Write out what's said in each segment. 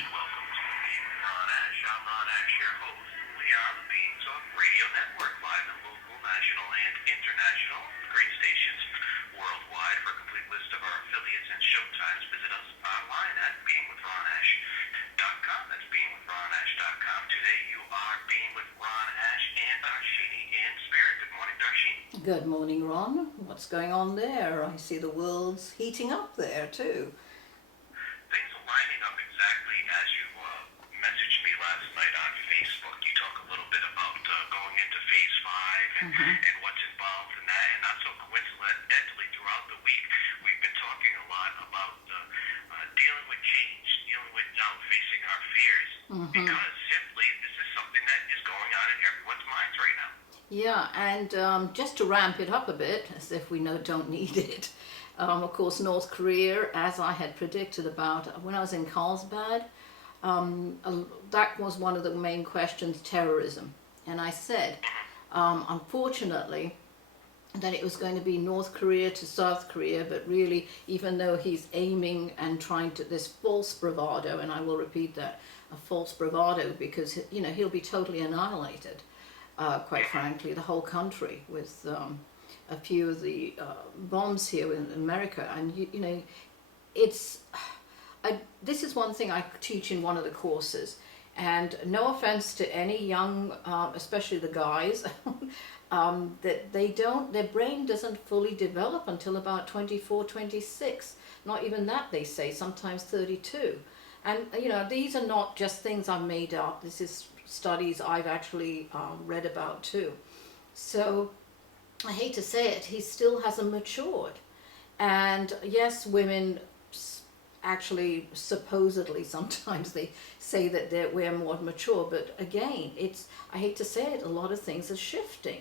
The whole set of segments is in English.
and welcome to Being with Ron Ash. I'm Ron Ash, your host. We are the Being Talk Radio Network, live and local, national and international. Great stations worldwide. For a complete list of our affiliates and showtimes, visit us online at beingwithronash.com. That's beingwithronash.com. Today you are being with Ron Ash and Darshini in spirit. Good morning, Darshini. Good morning, Ron. What's going on there? I see the world's heating up there too. Things are lining up exactly as you messaged me last night on Facebook. You talk a little bit about going into PhaseV and what's involved in that, and not so coincidentally throughout the week, we've been talking a lot about dealing with change, dealing with facing our fears, because simply this is something that is going on in everyone's minds right now. Yeah, and just to ramp it up a bit, as if we don't need it, of course, North Korea, as I had predicted about when I was in Carlsbad, that was one of the main questions, terrorism. And I said, unfortunately, that it was going to be North Korea to South Korea, but really, even though he's aiming and trying to, this false bravado, and I will repeat that, a false bravado, because, he'll be totally annihilated, quite frankly, the whole country, with a few of the bombs here in America. And this is one thing I teach in one of the courses, and no offense to any young, especially the guys, that their brain doesn't fully develop until about 24, 26. Not even that, they say, sometimes 32. And these are not just things I've made up. This is studies I've actually read about too. So I hate to say it, he still hasn't matured. And yes, women actually, supposedly, sometimes they say that we're more mature, but again, I hate to say it, a lot of things are shifting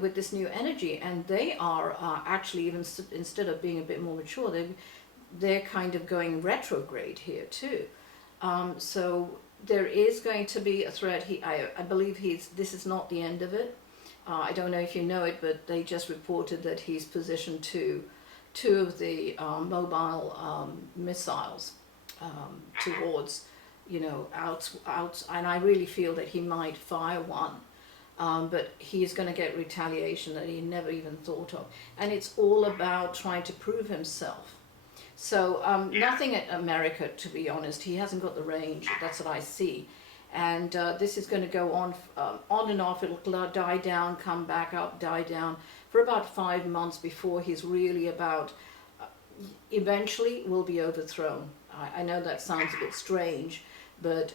with this new energy, and they are actually, even instead of being a bit more mature, they're kind of going retrograde here too. So there is going to be a threat. I believe this is not the end of it. I don't know if you know it, but they just reported that he's positioned two of the mobile missiles towards, out, and I really feel that he might fire one, but he is going to get retaliation that he never even thought of, and it's all about trying to prove himself. So nothing at America, to be honest. He hasn't got the range. That's what I see. And this is going to go on and off. It'll die down, come back up, die down for about 5 months before he's really eventually will be overthrown. I know that sounds a bit strange, but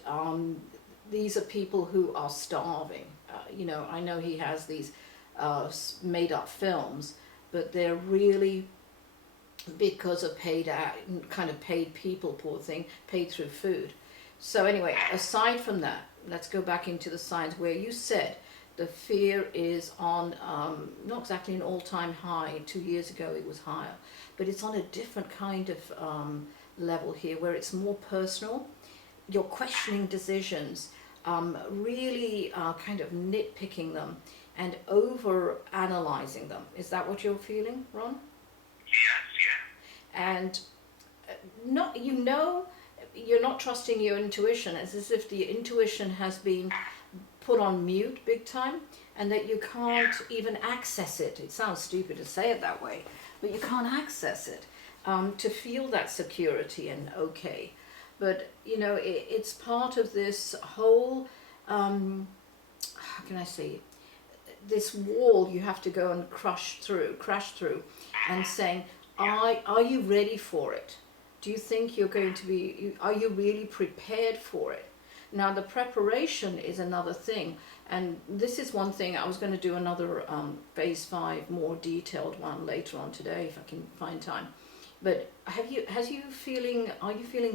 these are people who are starving. I know he has these made up films, but they're really because of paid people, poor thing, paid through food. So anyway, aside from that, let's go back into the science where you said the fear is on, not exactly an all-time high. 2 years ago it was higher, but it's on a different kind of level here where it's more personal. You're questioning decisions, really kind of nitpicking them and over-analyzing them. Is that what you're feeling, Ron? Yes, yeah. And you're not trusting your intuition. It's as if the intuition has been put on mute big time, and that you can't even access it. It sounds stupid to say it that way, but you can't access it to feel that security and okay. But it's part of this whole, how can I say, this wall you have to go and crash through, and saying, are you ready for it? Do you think you're going to be, are you really prepared for it? Now the preparation is another thing, and this is one thing. I was going to do another PhaseV, more detailed one later on today if I can find time. But are you feeling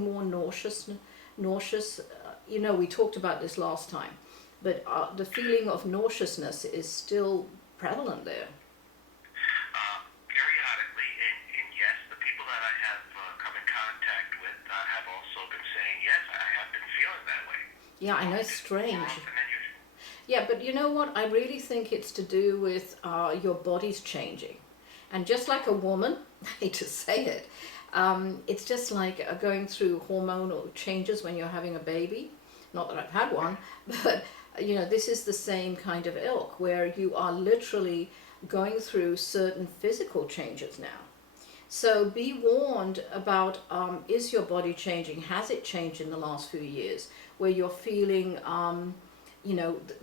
more nauseous? We talked about this last time, but the feeling of nauseousness is still prevalent there. Periodically, and yes, the people that I have come in contact with have also been saying, yes, I have been feeling that way. Yeah, I know, it's strange. More often than usual. Yeah, but you know what? I really think it's to do with your body's changing. And just like a woman, I hate to say it, It's just like going through hormonal changes when you're having a baby. Not that I've had one, but this is the same kind of ilk where you are literally going through certain physical changes now. So be warned about, is your body changing? Has it changed in the last few years? Where you're feeling,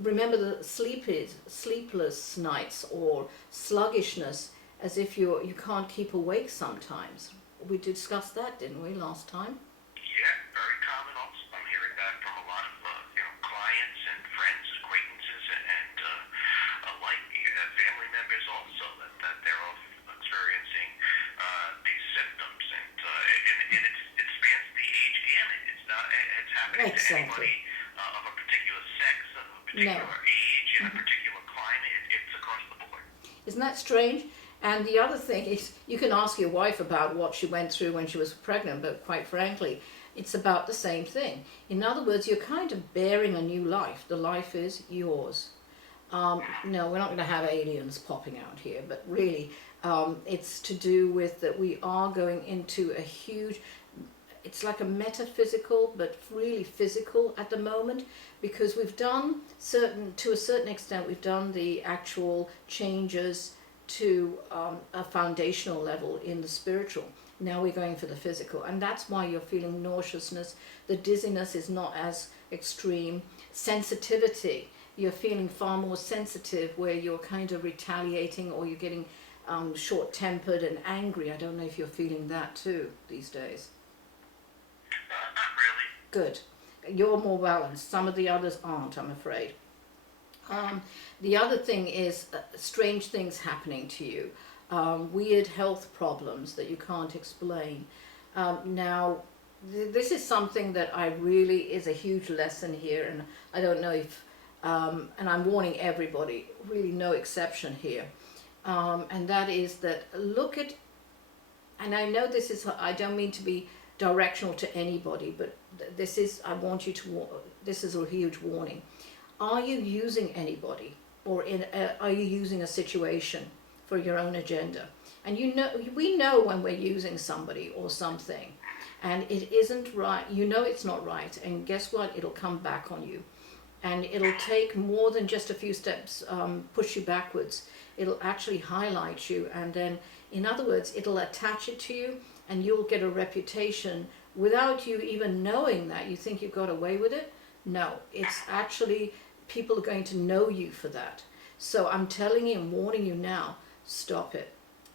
remember the sleepless nights or sluggishness, as if you can't keep awake sometimes. We discussed that, didn't we, last time? Yeah, very common also. I'm hearing that from a lot of clients and friends, acquaintances, and family members also, that they're all experiencing these symptoms, and it spans the age gamut. It's happening to anybody of a particular sex, of a particular age, in a particular climate. It's across the board. Isn't that strange? And the other thing is, you can ask your wife about what she went through when she was pregnant, but quite frankly, it's about the same thing. In other words, you're kind of bearing a new life. The life is yours. No, we're not going to have aliens popping out here, but really, it's to do with that we are going into a huge, it's like a metaphysical, but really physical at the moment, because we've done to a certain extent, we've done the actual changes to a foundational level in the spiritual. Now we're going for the physical, and that's why you're feeling nauseousness. The dizziness is not as extreme. Sensitivity, you're feeling far more sensitive, where you're kind of retaliating, or you're getting short-tempered and angry. I don't know if you're feeling that too these days. Not really. Good. You're more balanced. Some of the others aren't, I'm afraid. The other thing is strange things happening to you, weird health problems that you can't explain. Now, this is something that I really is a huge lesson here, and I don't know if, and I'm warning everybody, really no exception here, and that is that look at, and I know this is, I don't mean to be directional to anybody, but this is, I want you to, this is a huge warning. Are you using anybody, or are you using a situation for your own agenda? And we know when we're using somebody or something, and it isn't right. It's not right, and guess what? It'll come back on you, and it'll take more than just a few steps, push you backwards. It'll actually highlight you, and then, in other words, it'll attach it to you, and you'll get a reputation without you even knowing that. You think you've got away with it? No, it's actually, people are going to know you for that. So I'm telling you and warning you now, stop it.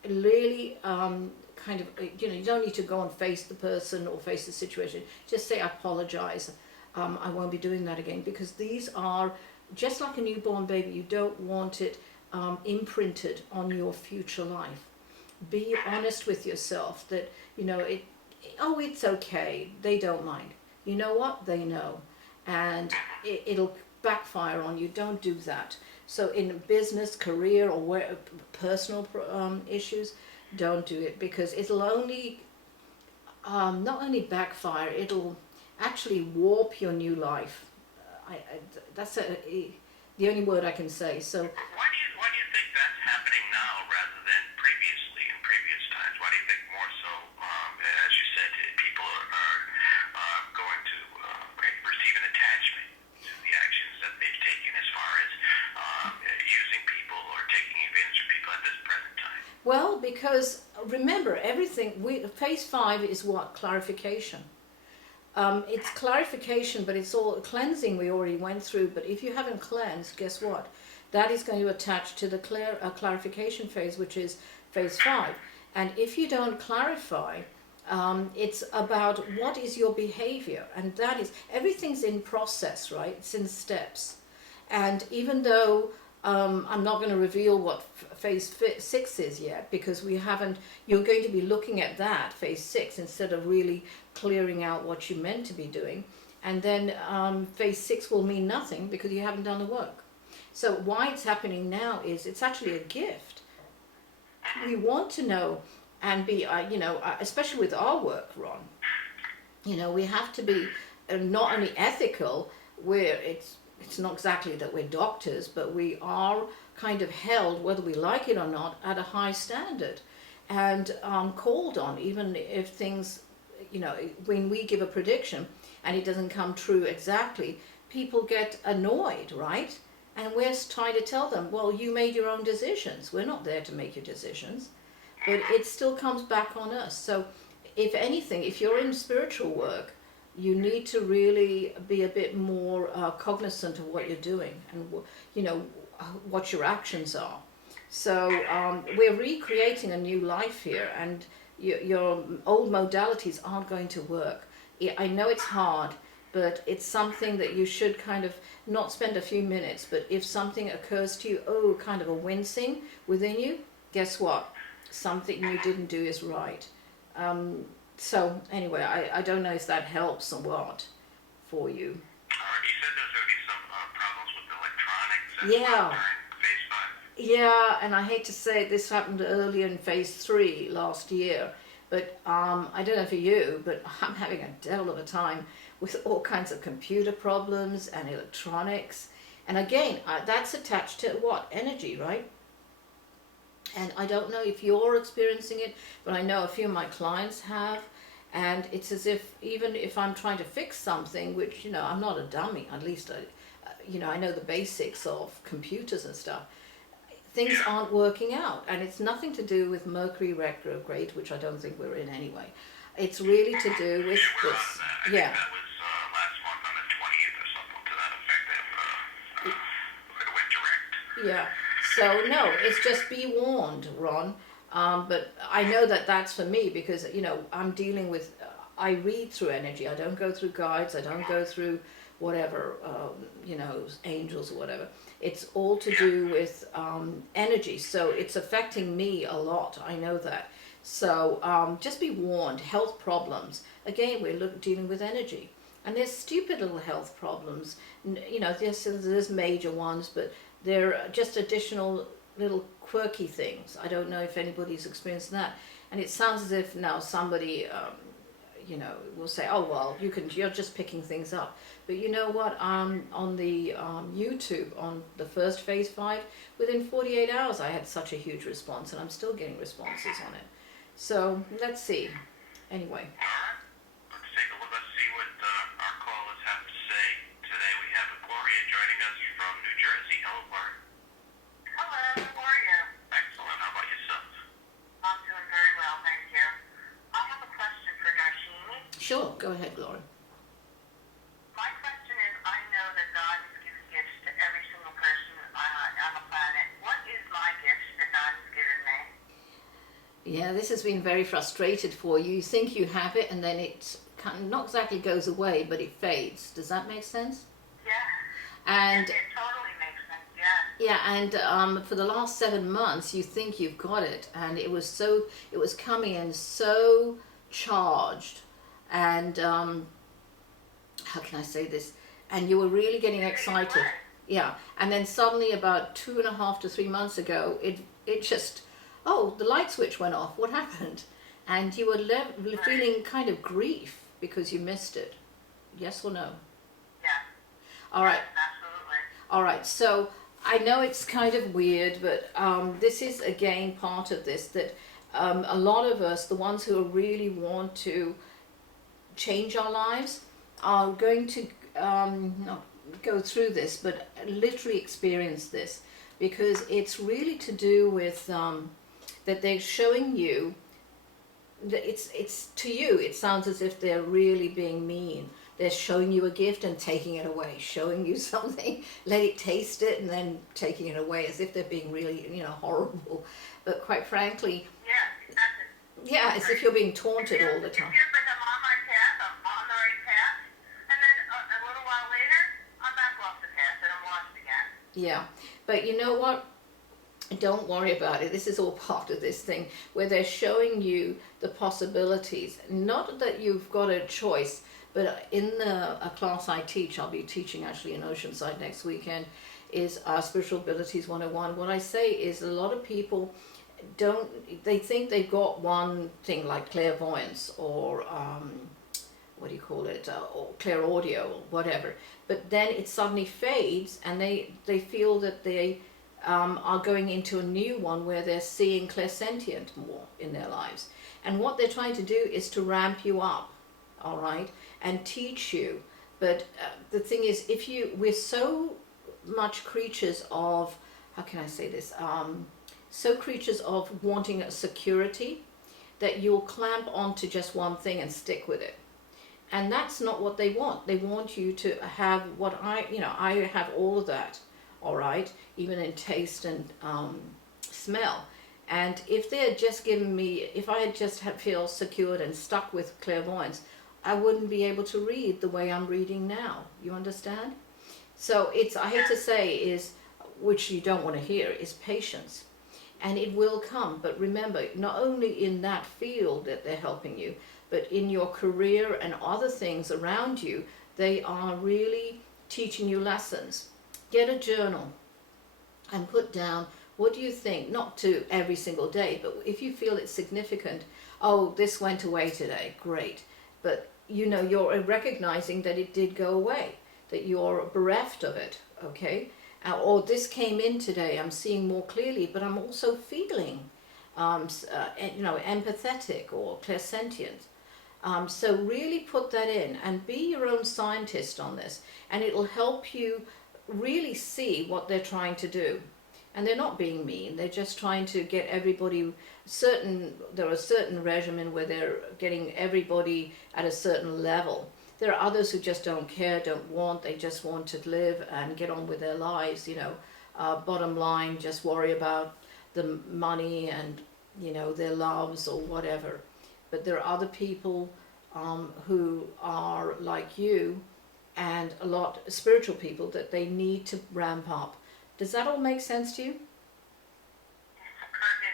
Really, kind of, you don't need to go and face the person or face the situation. Just say, I apologize. I won't be doing that again, because these are just like a newborn baby. You don't want it imprinted on your future life. Be honest with yourself that, it's okay. They don't mind. You know what? They know. And it'll backfire on you. Don't do that. So in business, career, or personal issues, don't do it, because it'll only not only backfire, it'll actually warp your new life. That's the only word I can say. So why do you think that's happening now rather than previously, in previous times? Why do you think more so, as you said, people are going to receive an attachment to the actions that they've taken, as far as using people or taking advantage of people at this present time? Well, because remember, phase 5 is what? Clarification. It's clarification, but it's all cleansing we already went through. But if you haven't cleansed, guess what? That is going to attach to the clarification phase, which is phase 5. And if you don't clarify, it's about what is your behavior. And that is, everything's in process, right? It's in steps. And even though I'm not going to reveal what phase 6 is yet, because you're going to be looking at that, phase 6, instead of really clearing out what you meant to be doing. And then phase 6 will mean nothing because you haven't done the work. So why it's happening now is it's actually a gift. We want to know and be, especially with our work, Ron, we have to be not only ethical, where it's not exactly that we're doctors, but we are kind of held, whether we like it or not, at a high standard. and called on, even if things, when we give a prediction and it doesn't come true exactly, people get annoyed, right? And we're trying to tell them, well, you made your own decisions. We're not there to make your decisions. But it still comes back on us. So if anything, if you're in spiritual work, you need to really be a bit more cognizant of what you're doing and, what your actions are. So we're recreating a new life here, and your old modalities aren't going to work. I know it's hard, but it's something that you should kind of not spend a few minutes, but if something occurs to you, kind of a wincing within you, guess what? Something you didn't do is right. So anyway, I don't know if that helps or what for you. You said there's going to be some problems with electronics Yeah. during phase 5. Yeah, and I hate to say it, this happened earlier in phase 3 last year, but I don't know for you, but I'm having a devil of a time with all kinds of computer problems and electronics. And again, that's attached to what? Energy, right? And I don't know if you're experiencing it, but I know a few of my clients have. And it's as if, even if I'm trying to fix something, which, I'm not a dummy, at least I know the basics of computers and stuff, things aren't working out. And it's nothing to do with Mercury retrograde, which I don't think we're in anyway. It's really to do with We're this. on that. I think that was last month on the 20th or something to that effect. It went direct. Yeah. So no, it's just be warned, Ron. But I know that that's for me because, I'm dealing with, I read through energy. I don't go through guides. I don't go through whatever, angels or whatever. It's all to do with energy. So it's affecting me a lot. I know that. So just be warned, health problems. Again, we're dealing with energy. And there's stupid little health problems. There's major ones, but they're just additional little quirky things. I don't know if anybody's experienced that. And it sounds as if now somebody, will say, oh, well, you're just picking things up. But you know what? On the YouTube, on the first phase 5, within 48 hours, I had such a huge response, and I'm still getting responses on it. So let's see. Anyway. Let's take a look. Let's see what our callers have to say today. We have Gloria joining us from New Jersey. Hello, Gloria. Hello, how are you? Excellent. How about yourself? I'm doing very well, thank you. I have a question for Darshini. Sure. Go ahead, Gloria. My question is, I know that God has given gifts to every single person on the planet. What is my gift that God has given me? Yeah, this has been very frustrated for you. You think you have it, and then it kind of not exactly goes away, but it fades. Does that make sense? Yeah. And It totally makes sense, yeah. yeah, and for the last 7 months, you think you've got it, and it was coming in so charged, and how can I say this? And you were really getting excited. Yeah, and then suddenly, about 2.5 to 3 months ago, it just, the light switch went off. What happened? And you were feeling kind of grief because you missed it. Yes or no? Yeah. All right. Absolutely. All right. So I know it's kind of weird, but this is again part of this, that a lot of us, the ones who really want to change our lives, are going to not go through this, but literally experience this, because it's really to do with that they're showing you that it's to you, it sounds as if they're really being mean. They're showing you a gift and taking it away, showing you something, let it taste it, and then taking it away, as if they're being really, horrible. But quite frankly, Yeah, exactly. yeah, as if you're being taunted all the It time. feels like I'm on my path, I'm on the right path, and then a little while later, I'm back off the path and I'm lost again. Yeah, but you know what? Don't worry about it. This is all part of this thing where they're showing you the possibilities. Not that you've got a choice, but in a class I teach, I'll be teaching actually in Oceanside next weekend, is Spiritual Abilities 101. What I say is a lot of people they think they've got one thing like clairvoyance or what do you call it, or clairaudio or whatever, but then it suddenly fades and they feel that they are going into a new one where they're seeing clairsentient more in their lives. And what they're trying to do is to ramp you up, all right, and teach you. But the thing is, we're so much creatures of, how can I say this, so creatures of wanting security that you'll clamp onto just one thing and stick with it. And that's not what they want. They want you to have what I have all of that, all right, even in taste and smell. And if they had just given me, if I had just feel secured and stuck with clairvoyance, I wouldn't be able to read the way I'm reading now. You understand? So it's, I hate to say, is, which you don't want to hear, is patience. And it will come. But remember, not only in that field that they're helping you, but in your career and other things around you, they are really teaching you lessons. Get a journal and put down, what do you think? Not to every single day, but if you feel it's significant, oh, this went away today, great. But you're recognizing that it did go away, that you're bereft of it, okay? Or this came in today, I'm seeing more clearly, but I'm also feeling, empathetic or clairsentient. So really put that in and be your own scientist on this, and it'll help you really see what they're trying to do. And they're not being mean, they're just trying to get everybody there are certain regimen where they're getting everybody at a certain level. There are others who just don't care, they just want to live and get on with their lives, bottom line, just worry about the money and, their loves or whatever. But there are other people who are like you, and a lot spiritual people that they need to ramp up. Does that all make sense to you? It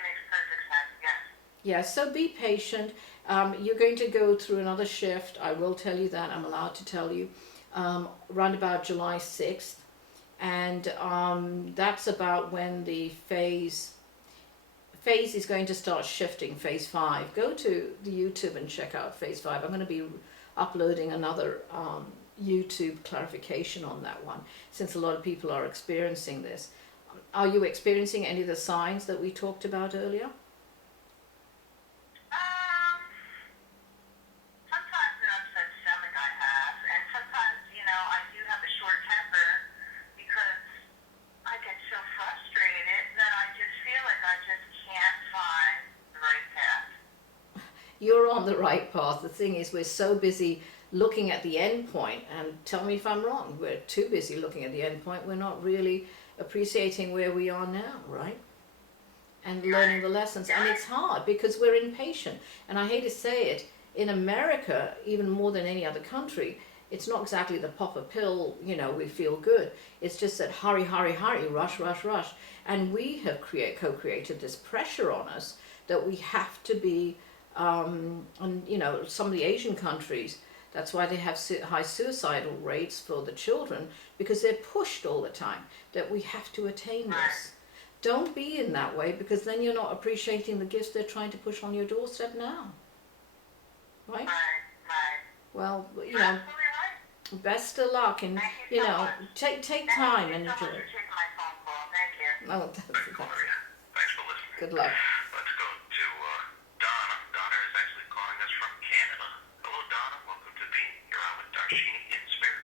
makes perfect sense, yes. Yeah, so be patient. You're going to go through another shift. I will tell you that. I'm allowed to tell you. Around about July 6th. And that's about when the phase is going to start shifting, phase 5. Go to the YouTube and check out phase 5. I'm going to be uploading another YouTube clarification on that one, since a lot of people are experiencing this. Are you experiencing any of the signs that we talked about earlier? Sometimes an upset stomach I have, and sometimes, I do have a short temper because I get so frustrated that I just feel like I just can't find the right path. You're on the right path. The thing is, we're so busy looking at the end point, and tell me if I'm wrong, we're too busy looking at the end point. We're not really appreciating where we are now, right? And learning the lessons. And it's hard because we're impatient. And I hate to say it, in America, even more than any other country, it's not exactly the pop a pill, we feel good. It's just that hurry, hurry, hurry, rush, rush, rush. And we have co-created this pressure on us that we have to be, and some of the Asian countries, that's why they have high suicidal rates for the children, because they're pushed all the time that we have to attain this. Don't be in that way, because then you're not appreciating the gifts they're trying to push on your doorstep now. Right? Right. Well, Absolutely right. best of luck, and Thank you so much. take time and Thank you so enjoy. much for taking my phone call. Thank you. Oh, Thanks, Gloria. Thanks for listening. good luck.